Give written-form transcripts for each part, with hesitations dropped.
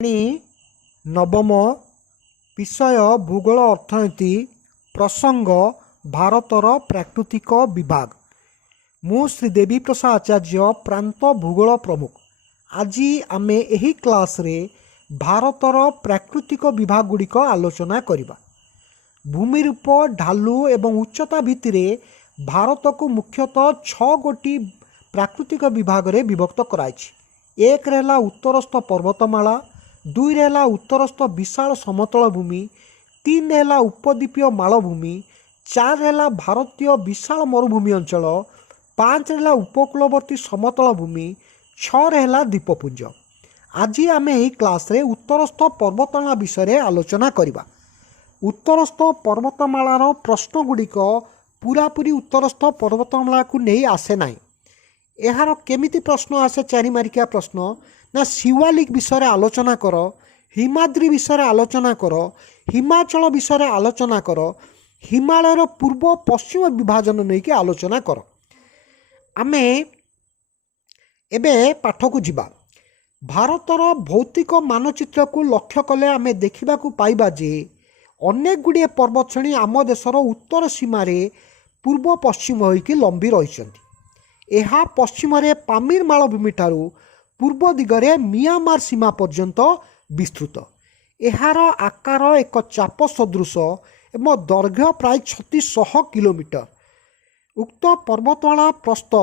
नवम विषय भूगोल अर्थनीति प्रसंग भारतर प्राकृतिक विभाग। मु श्री देवी प्रसाद आचार्य प्रांत भूगोल प्रमुख। आज आमे एही क्लास रे भारतर प्राकृतिक विभाग गुड़िक आलोचना करिबा। भूमि रूप ढालू एवं उच्चता भित्तिरे भारत को मुख्यतः 6 गोटी प्राकृतिक विभाग रे विभक्त कराइछि। एक रहला उत्तरस्थ पर्वतमाला, 2 रहला उत्तरस्थ विशाल समतल भूमि, 3 रहला उपद्वीपीय मालभूमि, 4 रहला भारतीय विशाल मरुभूमि अंचल, 5 रहला उपकूलवर्ती समतल भूमि, 6 रहला द्वीपपुंज। आज आमे एही क्लास रे उत्तरस्थ पर्वतमाला विषय रे आलोचना करिबा। उत्तरस्थ पर्वतमालार प्रश्न गुड़िक पूरापूरी उत्तरस्थ पर्वतमाला को नहीं आसे नाही। एहार केमिति प्रश्न आसे 4 मार्किया प्रश्न ना शिवालिक विषय रे आलोचना कर, हिमाद्री विषय रे आलोचना कर, हिमाचल विषय रे आलोचना कर, हिमालयर पूर्व पश्चिम विभाजन नहीं कि आलोचना कर। आमे एबे पाठ को जिबा। भारतर भौतिक मानचित्र को लक्ष्य कले आमे देखिबा को पाइबा जे अनेक गुड़िए पर्वत श्रेणी आम देशर उत्तर सीमारे पूर्व पश्चिम होइकि लंबी रहिछन्ति। एहा पश्चिम रे पामीर मालभूमि ठारू पूर्व दिगरे मियांमार सीमा पर्यंत विस्तृत। एहार आकार एक चाप सदृश एवं दैर्घ्य प्राय 3600 किलोमीटर। उक्त पर्वतमाला प्रस्थ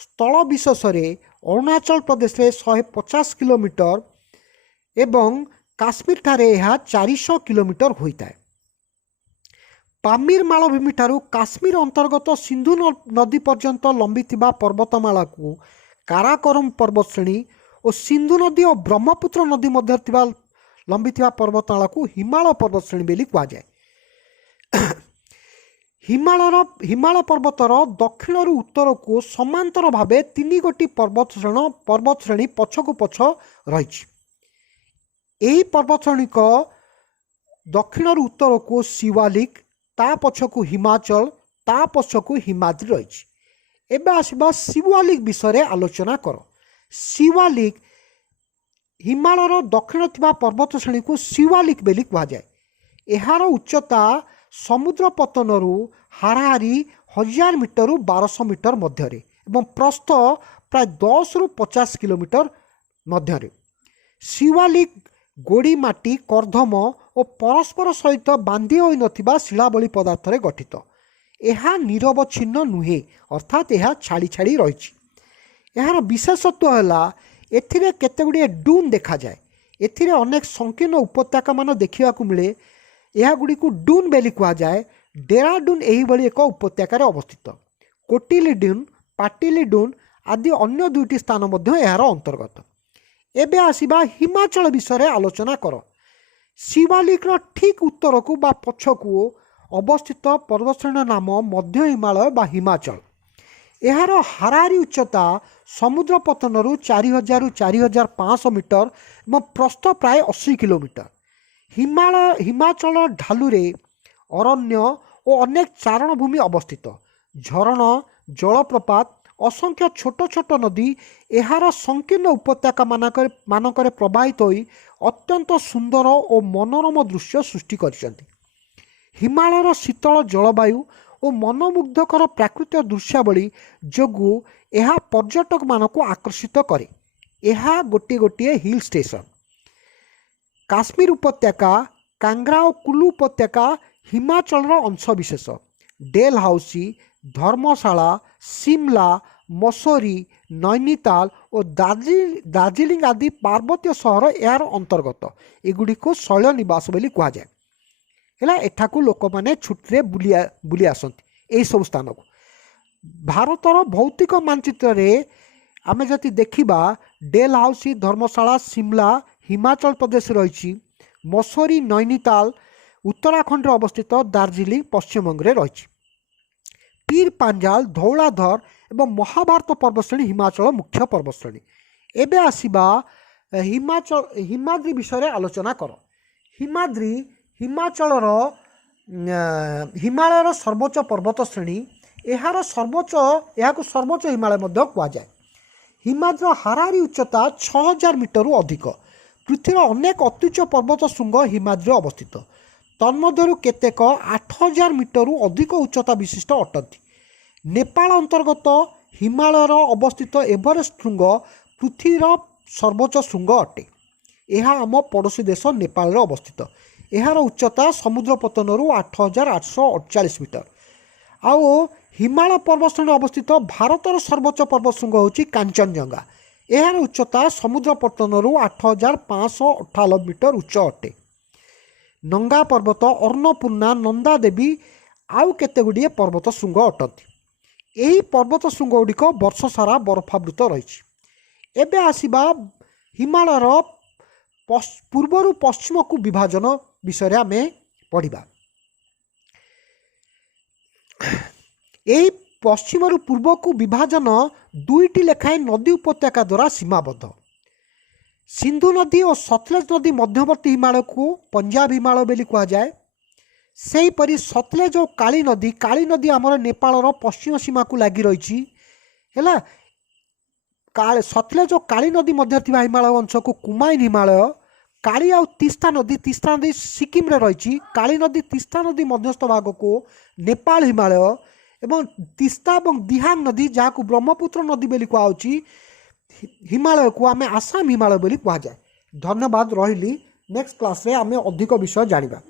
स्थल विशेष अरुणाचल प्रदेश रे 150 किलोमीटर एवं काश्मीर ठारे यह 400 किलोमीटर होता है। पामीर मालभूमि ठारू काश्मीर अंतर्गत सिंधु नदी पर्यंत लंबी पर्वतमाला को काराकोरम पर्वत श्रेणी और सिंधु नदी और ब्रह्मपुत्र नदी मध्य लंबी पर्वतमाला को हिमालय पर्वत श्रेणी बेली कहा जाए। हिमालय पर्वतर दक्षिण रु उत्तर को समांतर भावे 3 गोटी पर्वत श्रेणी पछकु पछ रही। यही पर्वत श्रेणी को दक्षिण रु उत्तर को शिवालिक, ता पछकु हिमाचल, ता पछकु हिमाद्री रही। एबे आसीबा शिवालिक विषय रे आलोचना कर। शिवालिक हिमालयर दक्षिण थिबा पर्वत श्रेणी को शिवालिक बेली कहा जाए। एहार उच्चता समुद्र पतनरू हाराहारी 1000 मीटर रु 1200 मीटर मध्य एवं प्रस्थ प्राय 10 रु 50 किलोमीटर मध्य। शिवालिक गोड़ी माटी कर्दम और परस्पर सहित बांधी होई नथिबा शिलाबली पदार्थ रे गठित। एहा निरवच्छिन्न नुहे अर्थात एहा छाड़ी छाड़ी रही। यार विशेषत्व है एथिरे केतेगुड़िए डून देखा जाए। एथिरे अनेक संकीर्ण उपत्यका मान देखा मिले। यह गुड़ी को डून बेली कहा जाए। डेराडून यही भली एक उपत्यकार अवस्थित। कोटिली डून, पाटिली डून आदि अन्य 2टी स्थान मध्य यार अंतर्गत। एबे आसीबा हिमाचल विषय आलोचना कर। शिवालिक ठीक उत्तर को बा पछकु अवस्थित पर्वतश्रेणी नाम मध्य हिमालय बा हिमाचल। एहार हाराहारी उच्चता समुद्र पतनरू 4000 रु 4500 मीटर एवं प्रस्थ प्राय 80 किलोमीटर। हिमाचल ढालुरे अरण्य और अनेक चारण भूमि अवस्थित। झरण, जलप्रपात, असंख्य छोट छोट नदी एहार संकीर्ण उपत्यका मानकर प्रवाहित होई अत्यंत सुंदर और मनोरम दृश्य सृष्टि करछन्ति। हिमालयर शीतल जलवायु और मनोमुग्धकर प्राकृतिक दृश्यावली जोगु यह पर्यटक मानक आकर्षित करे। यह गोटे गोटे हिल स्टेशन। काश्मीर उपत्यका, कांग्रा और कुल्लू उपत्यका हिमाचल अंशविशेष। डेलहाउसी, धर्मशाला, शिमला, मसूरी, नैनीताल और दार्जिलिंग आदि पार्वत्य सहर यार अंतर्गत। एगुड़ी को शैल निवास बोली कहा जाए। एठाकू लोक मैंने छुट्टी बुली आसती यही सब स्थान को। भारतर भौतिक मानचित्र रे आमे जति देखिबा डेलहाउसी, धर्मशाला, शिमला हिमाचल प्रदेश रही। मसूरी, नैनीताल उत्तराखंड अवस्थित, दार्जिलिंग पश्चिमबंग रे रही। पीर पांजाल, धौलाधर एवं महाभारत पर्वतश्रेणी हिमाचल मुख्य पर्वतश्रेणी। एबे आसीबा हिमाद्री विषय आलोचना कर। हिमाद्री हिमालयर सर्वोच्च पर्वत श्रेणी। यार सर्वोच्च हिमालय कहुए। हिमाद्री हाराहारी उच्चता 6000 मीटर अधिक। पृथ्वीर अनेक अत्युच्च पर्वत शृंग हिमाद्री अवस्थित तन्मध्यरु केतेक 8000 मीटर अधिक उच्चता विशिष्ट अटंती। नेपाल अंतर्गत हिमालयर अवस्थित एभरेस्ट शृंग पृथ्वीर सर्वोच्च शृंग अटे। यह आम पड़ोशी देश नेपाल अवस्थित। यार उच्चता समुद्र पतन 8848 मीटर। आउ हिमालय पर्वतश्रेणी अवस्थित भारतर सर्वोच्च पर्वत शृंग होची कांचनजंगा। यार उच्चता समुद्र पतन 8598 मीटर उच्च अटे। नंगा पर्वत, अन्नपूर्णा, नंदा देवी आउ केते गुड़िए पर्वत शृंग अटंती। यही पर्वत शृंग गुड़िक वर्ष सारा बरफावृत रही। एबे आसीबा हिमालयर पूर्वर पश्चिम को विभाजन विषय आम पढ़ा। यही पश्चिम पूर्व को विभाजन दुईटी लेखाएं नदी उपत्यका द्वारा सीमाबद्ध। सिंधु नदी और सतलेज नदी मध्यवर्ती हिमालय को पंजाब हिमालय बोली कहा जाए। सेहीपरि सतलेज और काली नदी आमर नेपाल पश्चिम सीमा को लगी रही है। सतलेज और काली नदी मध्य हिमालय अंश को कुमाइन हिमालय, काली आ तीस्ता नदी सिक्किम रे रही। काली नदी तीस्ता नदी मध्यस्थ भाग को नेपाल हिमालय एवं तीस्ता और दिहांग नदी जहाँ को ब्रह्मपुत्र नदी बोली कहुच्छी हिमालय को आम आसाम हिमालय बोली कहुए। धन्यवाद रही। नेक्स्ट क्लास रे आम अधिक विषय जानिबा।